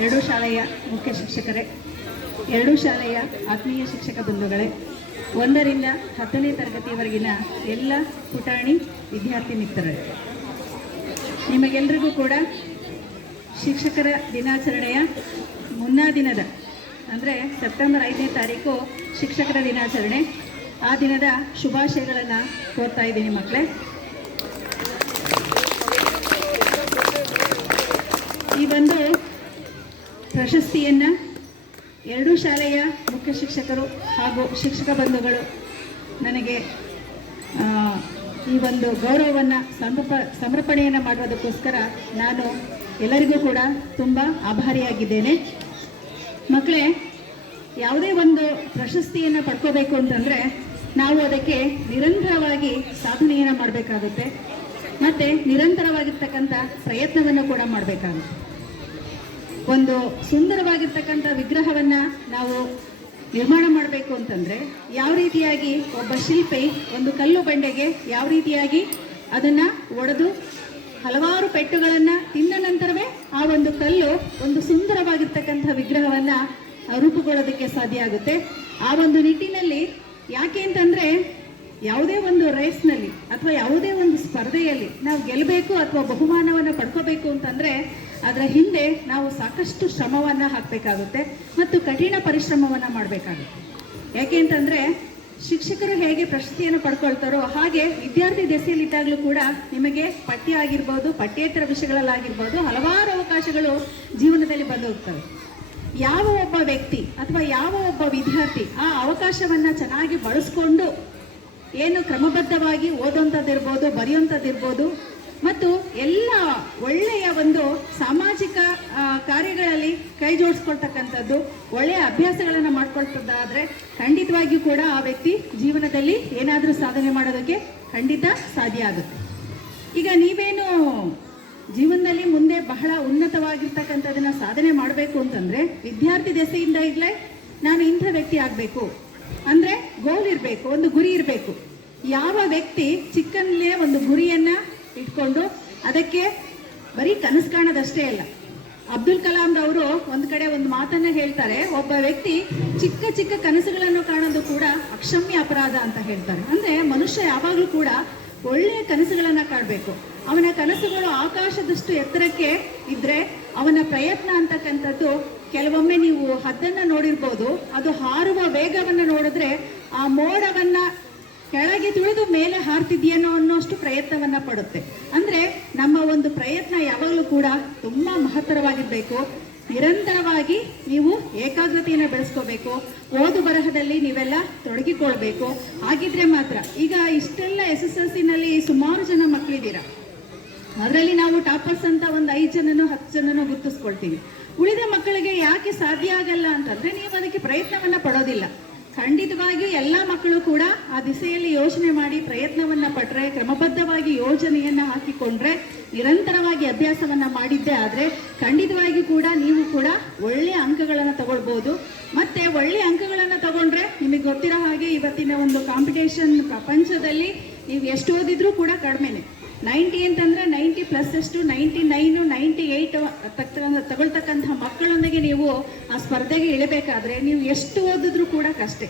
ಎರಡೂ ಶಾಲೆಯ ಮುಖ್ಯ ಶಿಕ್ಷಕರೇ, ಎರಡೂ ಶಾಲೆಯ ಆತ್ಮೀಯ ಶಿಕ್ಷಕ ಬಂಧುಗಳೇ, 1ರಿಂದ 10ನೇ ತರಗತಿಯವರೆಗಿನ ಎಲ್ಲ ಪುಟಾಣಿ ವಿದ್ಯಾರ್ಥಿ ಮಿತ್ರರೇ, ನಿಮಗೆಲ್ಲರಿಗೂ ಕೂಡ ಶಿಕ್ಷಕರ ದಿನಾಚರಣೆಯ ಮುನ್ನಾ ದಿನದ ಅಂದರೆ ಸೆಪ್ಟೆಂಬರ್ 5ನೇ ತಾರೀಕು ಶಿಕ್ಷಕರ ದಿನಾಚರಣೆ, ಆ ದಿನದ ಶುಭಾಶಯಗಳನ್ನು ಕೋರ್ತಾ ಇದ್ದೀನಿ ಮಕ್ಕಳೇ. ಈ ಒಂದು ಪ್ರಶಸ್ತಿಯನ್ನು ಎರಡೂ ಶಾಲೆಯ ಮುಖ್ಯ ಶಿಕ್ಷಕರು ಹಾಗೂ ಶಿಕ್ಷಕ ಬಂಧುಗಳು ನನಗೆ ಈ ಒಂದು ಗೌರವವನ್ನು ಸಮರ್ಪಣೆಯನ್ನು ಮಾಡೋದಕ್ಕೋಸ್ಕರ ನಾನು ಎಲ್ಲರಿಗೂ ಕೂಡ ತುಂಬ ಆಭಾರಿಯಾಗಿದ್ದೇನೆ. ಮಕ್ಕಳೇ, ಯಾವುದೇ ಒಂದು ಪ್ರಶಸ್ತಿಯನ್ನು ಪಡ್ಕೋಬೇಕು ಅಂತಂದರೆ ನಾವು ಅದಕ್ಕೆ ನಿರಂತರವಾಗಿ ಸಾಧನೆಯನ್ನು ಮಾಡಬೇಕಾಗುತ್ತೆ ಮತ್ತು ನಿರಂತರವಾಗಿರ್ತಕ್ಕಂಥ ಪ್ರಯತ್ನವನ್ನು ಕೂಡ ಮಾಡಬೇಕಾಗುತ್ತೆ. ಒಂದು ಸುಂದರವಾಗಿರ್ತಕ್ಕಂಥ ವಿಗ್ರಹವನ್ನು ನಾವು ನಿರ್ಮಾಣ ಮಾಡಬೇಕು ಅಂತಂದರೆ ಯಾವ ರೀತಿಯಾಗಿ ಒಬ್ಬ ಶಿಲ್ಪಿ ಒಂದು ಕಲ್ಲು ಬಂಡೆಗೆ ಯಾವ ರೀತಿಯಾಗಿ ಅದನ್ನು ಒಡೆದು ಹಲವಾರು ಪೆಟ್ಟುಗಳನ್ನು ತಿಂದ ನಂತರವೇ ಆ ಒಂದು ಕಲ್ಲು ಒಂದು ಸುಂದರವಾಗಿರ್ತಕ್ಕಂಥ ವಿಗ್ರಹವನ್ನು ರೂಪುಗೊಳ್ಳೋದಕ್ಕೆ ಸಾಧ್ಯ ಆಗುತ್ತೆ. ಆ ಒಂದು ನಿಟ್ಟಿನಲ್ಲಿ ಯಾಕೆ ಅಂತಂದರೆ ಯಾವುದೇ ಒಂದು ರೇಸ್ನಲ್ಲಿ ಅಥವಾ ಯಾವುದೇ ಒಂದು ಸ್ಪರ್ಧೆಯಲ್ಲಿ ನಾವು ಗೆಲ್ಲಬೇಕು ಅಥವಾ ಬಹುಮಾನವನ್ನು ಪಡ್ಕೋಬೇಕು ಅಂತಂದರೆ ಅದರ ಹಿಂದೆ ನಾವು ಸಾಕಷ್ಟು ಶ್ರಮವನ್ನು ಹಾಕಬೇಕಾಗುತ್ತೆ ಮತ್ತು ಕಠಿಣ ಪರಿಶ್ರಮವನ್ನು ಮಾಡಬೇಕಾಗುತ್ತೆ. ಯಾಕೆ ಅಂತಂದರೆ ಶಿಕ್ಷಕರು ಹೇಗೆ ಪ್ರಶಸ್ತಿಯನ್ನು ಪಡ್ಕೊಳ್ತಾರೋ ಹಾಗೆ ವಿದ್ಯಾರ್ಥಿ ದೆಸೆಯಲ್ಲಿದ್ದಾಗಲೂ ಕೂಡ ನಿಮಗೆ ಪಠ್ಯ ಆಗಿರ್ಬೋದು, ಪಠ್ಯೇತರ ವಿಷಯಗಳಲ್ಲಾಗಿರ್ಬೋದು ಹಲವಾರು ಅವಕಾಶಗಳು ಜೀವನದಲ್ಲಿ ಬಂದು ಹೋಗ್ತವೆ. ಯಾವ ಒಬ್ಬ ವ್ಯಕ್ತಿ ಅಥವಾ ಯಾವ ಒಬ್ಬ ವಿದ್ಯಾರ್ಥಿ ಆ ಅವಕಾಶವನ್ನು ಚೆನ್ನಾಗಿ ಬಳಸ್ಕೊಂಡು ಏನು ಕ್ರಮಬದ್ಧವಾಗಿ ಓದೋಂಥದ್ದಿರ್ಬೋದು, ಬರೆಯುವಂಥದ್ದಿರ್ಬೋದು ಮತ್ತು ಎಲ್ಲ ಒಳ್ಳೆಯ ಒಂದು ಸಾಮಾಜಿಕ ಕಾರ್ಯಗಳಲ್ಲಿ ಕೈ ಜೋಡಿಸ್ಕೊಳ್ತಕ್ಕಂಥದ್ದು, ಒಳ್ಳೆಯ ಅಭ್ಯಾಸಗಳನ್ನು ಮಾಡ್ಕೊಳ್ತದ್ದಾದರೆ ಖಂಡಿತವಾಗಿಯೂ ಕೂಡ ಆ ವ್ಯಕ್ತಿ ಜೀವನದಲ್ಲಿ ಏನಾದರೂ ಸಾಧನೆ ಮಾಡೋದಕ್ಕೆ ಖಂಡಿತ ಸಾಧ್ಯ ಆಗುತ್ತೆ. ಈಗ ನೀವೇನು ಜೀವನದಲ್ಲಿ ಮುಂದೆ ಬಹಳ ಉನ್ನತವಾಗಿರ್ತಕ್ಕಂಥದ್ದನ್ನು ಸಾಧನೆ ಮಾಡಬೇಕು ಅಂತಂದರೆ ವಿದ್ಯಾರ್ಥಿ ದೆಸೆಯಿಂದ ಇರಲೇ ನಾನು ಇಂಥ ವ್ಯಕ್ತಿ ಆಗಬೇಕು ಅಂದರೆ ಗೋಲ್ ಇರಬೇಕು, ಒಂದು ಗುರಿ ಇರಬೇಕು. ಯಾವ ವ್ಯಕ್ತಿ ಚಿಕ್ಕನಲ್ಲೇ ಒಂದು ಗುರಿಯನ್ನು ಇಟ್ಕೊಂಡು ಅದಕ್ಕೆ ಬರೀ ಕನಸು ಕಾಣೋದಷ್ಟೇ ಅಲ್ಲ. ಅಬ್ದುಲ್ ಕಲಾಂ ಅವರು ಒಂದು ಕಡೆ ಒಂದು ಮಾತನ್ನು ಹೇಳ್ತಾರೆ, ಒಬ್ಬ ವ್ಯಕ್ತಿ ಚಿಕ್ಕ ಚಿಕ್ಕ ಕನಸುಗಳನ್ನು ಕಾಣೋದು ಕೂಡ ಅಕ್ಷಮ್ಯ ಅಪರಾಧ ಅಂತ ಹೇಳ್ತಾರೆ. ಅಂದರೆ ಮನುಷ್ಯ ಯಾವಾಗಲೂ ಕೂಡ ಒಳ್ಳೆಯ ಕನಸುಗಳನ್ನು ಕಾಣಬೇಕು. ಅವನ ಕನಸುಗಳು ಆಕಾಶದಷ್ಟು ಎತ್ತರಕ್ಕೆ ಇದ್ದರೆ ಅವನ ಪ್ರಯತ್ನ ಅಂತಕ್ಕಂಥದ್ದು ಕೆಲವೊಮ್ಮೆ ನೀವು ಹದ್ದನ್ನು ನೋಡಿರ್ಬೋದು, ಅದು ಹಾರುವ ವೇಗವನ್ನು ನೋಡಿದ್ರೆ ಆ ಮೋಡವನ್ನು ಕೆಳಗೆ ತುಳಿದು ಮೇಲೆ ಹಾರ್ತಿದೆಯೇನೋ ಅನ್ನೋಷ್ಟು ಪ್ರಯತ್ನವನ್ನು ಪಡುತ್ತೆ. ಅಂದರೆ ನಮ್ಮ ಒಂದು ಪ್ರಯತ್ನ ಯಾವಾಗಲೂ ಕೂಡ ತುಂಬ ಮಹತ್ತರವಾಗಿರಬೇಕು. ನಿರಂತರವಾಗಿ ನೀವು ಏಕಾಗ್ರತೆಯನ್ನು ಬೆಳೆಸ್ಕೋಬೇಕು. ಓದು ಬರಹದಲ್ಲಿ ನೀವೆಲ್ಲ ತೊಡಗಿಕೊಳ್ಬೇಕು. ಹಾಗಿದ್ರೆ ಮಾತ್ರ ಈಗ ಇಷ್ಟೆಲ್ಲ SSLCನಲ್ಲಿ ಸುಮಾರು ಜನ ಮಕ್ಕಳಿದ್ದೀರಾ, ಅದರಲ್ಲಿ ನಾವು ಟಾಪರ್ಸ್ ಅಂತ ಒಂದು 5 ಜನನೋ 10 ಜನನೋ ಗುರುತಿಸ್ಕೊಳ್ತೀವಿ. ಉಳಿದ ಮಕ್ಕಳಿಗೆ ಯಾಕೆ ಸಾಧ್ಯ ಆಗಲ್ಲ ಅಂತಂದರೆ ನೀವು ಅದಕ್ಕೆ ಪ್ರಯತ್ನವನ್ನು ಪಡೋದಿಲ್ಲ. ಖಂಡಿತವಾಗಿಯೂ ಎಲ್ಲ ಮಕ್ಕಳು ಕೂಡ ಆ ದಿಸೆಯಲ್ಲಿ ಯೋಚನೆ ಮಾಡಿ ಪ್ರಯತ್ನವನ್ನು ಪಟ್ಟರೆ, ಕ್ರಮಬದ್ಧವಾಗಿ ಯೋಜನೆಯನ್ನು ಹಾಕಿಕೊಂಡ್ರೆ, ನಿರಂತರವಾಗಿ ಅಭ್ಯಾಸವನ್ನು ಮಾಡಿದ್ದೇ ಆದರೆ ಖಂಡಿತವಾಗಿಯೂ ಕೂಡ ನೀವು ಕೂಡ ಒಳ್ಳೆಯ ಅಂಕಗಳನ್ನು ತಗೊಳ್ಬೋದು. ಮತ್ತು ಒಳ್ಳೆಯ ಅಂಕಗಳನ್ನು ತಗೊಂಡ್ರೆ ನಿಮಗೆ ಗೊತ್ತಿರೋ ಹಾಗೆ ಇವತ್ತಿನ ಒಂದು ಕಾಂಪಿಟೇಷನ್ ಪ್ರಪಂಚದಲ್ಲಿ ನೀವು ಎಷ್ಟು ಓದಿದ್ರೂ ಕೂಡ ಕಡಿಮೆನೆ. 90 ಅಂತಂದರೆ 90+ ಎಷ್ಟು 99, 98 ತಗೊಳ್ತಕ್ಕಂಥ ಮಕ್ಕಳೊಂದಿಗೆ ನೀವು ಆ ಸ್ಪರ್ಧೆಗೆ ಇಳಬೇಕಾದ್ರೆ ನೀವು ಎಷ್ಟು ಓದಿದ್ರೂ ಕೂಡ ಕಷ್ಟೇ.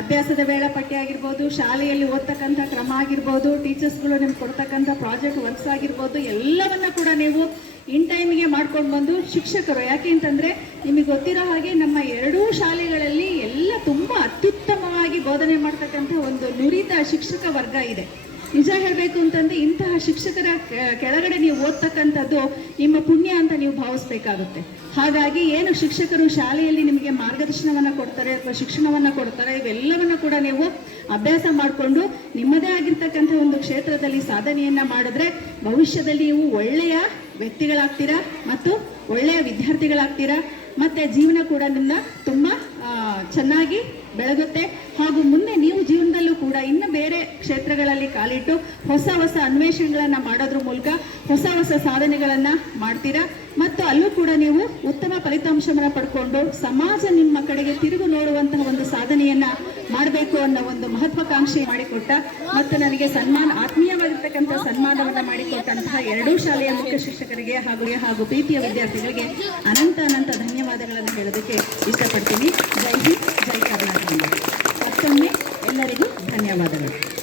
ಅಭ್ಯಾಸದ ವೇಳಾಪಟ್ಟಿ ಆಗಿರ್ಬೋದು, ಶಾಲೆಯಲ್ಲಿ ಓದ್ತಕ್ಕಂಥ ಕ್ರಮ ಆಗಿರ್ಬೋದು, ಟೀಚರ್ಸ್ಗಳು ನಿಮ್ಗೆ ಕೊಡ್ತಕ್ಕಂಥ ಪ್ರಾಜೆಕ್ಟ್ ವರ್ಕ್ಸ್ ಆಗಿರ್ಬೋದು, ಎಲ್ಲವನ್ನ ಕೂಡ ನೀವು ಇನ್ ಟೈಮಿಗೆ ಮಾಡ್ಕೊಂಡು ಬಂದು ಶಿಕ್ಷಕರು, ಯಾಕೆ ಅಂತಂದರೆ ನಿಮಗೆ ಗೊತ್ತಿರೋ ಹಾಗೆ ನಮ್ಮ ಎರಡೂ ಶಾಲೆಗಳಲ್ಲಿ ಎಲ್ಲ ತುಂಬ ಅತ್ಯುತ್ತಮವಾಗಿ ಬೋಧನೆ ಮಾಡ್ತಕ್ಕಂಥ ಒಂದು ನುರಿತ ಶಿಕ್ಷಕ ವರ್ಗ ಇದೆ. ನಿಜ ಹೇಳಬೇಕು ಅಂತಂದರೆ ಇಂತಹ ಶಿಕ್ಷಕರ ಕೆಳಗಡೆ ನೀವು ಓದ್ತಕ್ಕಂಥದ್ದು ನಿಮ್ಮ ಪುಣ್ಯ ಅಂತ ನೀವು ಭಾವಿಸ್ಬೇಕಾಗುತ್ತೆ. ಹಾಗಾಗಿ ಏನು ಶಿಕ್ಷಕರು ಶಾಲೆಯಲ್ಲಿ ನಿಮಗೆ ಮಾರ್ಗದರ್ಶನವನ್ನು ಕೊಡ್ತಾರೆ ಅಥವಾ ಶಿಕ್ಷಣವನ್ನು ಕೊಡ್ತಾರೆ, ಇವೆಲ್ಲವನ್ನು ಕೂಡ ನೀವು ಅಭ್ಯಾಸ ಮಾಡಿಕೊಂಡು ನಿಮ್ಮದೇ ಆಗಿರ್ತಕ್ಕಂಥ ಒಂದು ಕ್ಷೇತ್ರದಲ್ಲಿ ಸಾಧನೆಯನ್ನು ಮಾಡಿದ್ರೆ ಭವಿಷ್ಯದಲ್ಲಿ ನೀವು ಒಳ್ಳೆಯ ವ್ಯಕ್ತಿಗಳಾಗ್ತೀರಾ ಮತ್ತು ಒಳ್ಳೆಯ ವಿದ್ಯಾರ್ಥಿಗಳಾಗ್ತೀರಾ. ಮತ್ತು ಜೀವನ ಕೂಡ ನಿಮ್ಮ ತುಂಬ ಚೆನ್ನಾಗಿ ಬೆಳಗುತ್ತೆ. ಹಾಗೂ ಮುಂದೆ ನೀವು ಜೀವನದಲ್ಲೂ ಕೂಡ ಇನ್ನು ಬೇರೆ ಕ್ಷೇತ್ರಗಳಲ್ಲಿ ಕಾಲಿಟ್ಟು ಹೊಸ ಹೊಸ ಅನ್ವೇಷಣೆಗಳನ್ನು ಮಾಡೋದ್ರ ಮೂಲಕ ಹೊಸ ಹೊಸ ಸಾಧನೆಗಳನ್ನು ಮಾಡ್ತೀರಾ. ಮತ್ತು ಅಲ್ಲೂ ಕೂಡ ನೀವು ಉತ್ತಮ ಫಲಿತಾಂಶವನ್ನು ಪಡ್ಕೊಂಡು ಸಮಾಜ ನಿಮ್ಮ ಕಡೆಗೆ ತಿರುಗು ನೋಡುವಂತಹ ಒಂದು ಸಾಧನೆಯನ್ನು ಮಾಡಬೇಕು ಅನ್ನೋ ಒಂದು ಮಹತ್ವಾಕಾಂಕ್ಷೆ ಮಾಡಿಕೊಟ್ಟ ಮತ್ತು ನನಗೆ ಆತ್ಮೀಯವಾಗಿರ್ತಕ್ಕಂಥ ಸನ್ಮಾನವನ್ನು ಮಾಡಿಕೊಟ್ಟಂತಹ ಎರಡೂ ಶಾಲೆಯ ಮುಖ್ಯ ಶಿಕ್ಷಕರಿಗೆ ಹಾಗೂ ಪ್ರೀತಿಯ ವಿದ್ಯಾರ್ಥಿಗಳಿಗೆ ಅನಂತ ಧನ್ಯವಾದಗಳನ್ನು ಹೇಳೋದಕ್ಕೆ ಇಷ್ಟಪಡ್ತೀನಿ. ಜೈ ಹಿಂದ್, ಜೈ ಕರ್ನಾಟಕ. ಮತ್ತೊಮ್ಮೆ ಎಲ್ಲರಿಗೂ ಧನ್ಯವಾದಗಳು.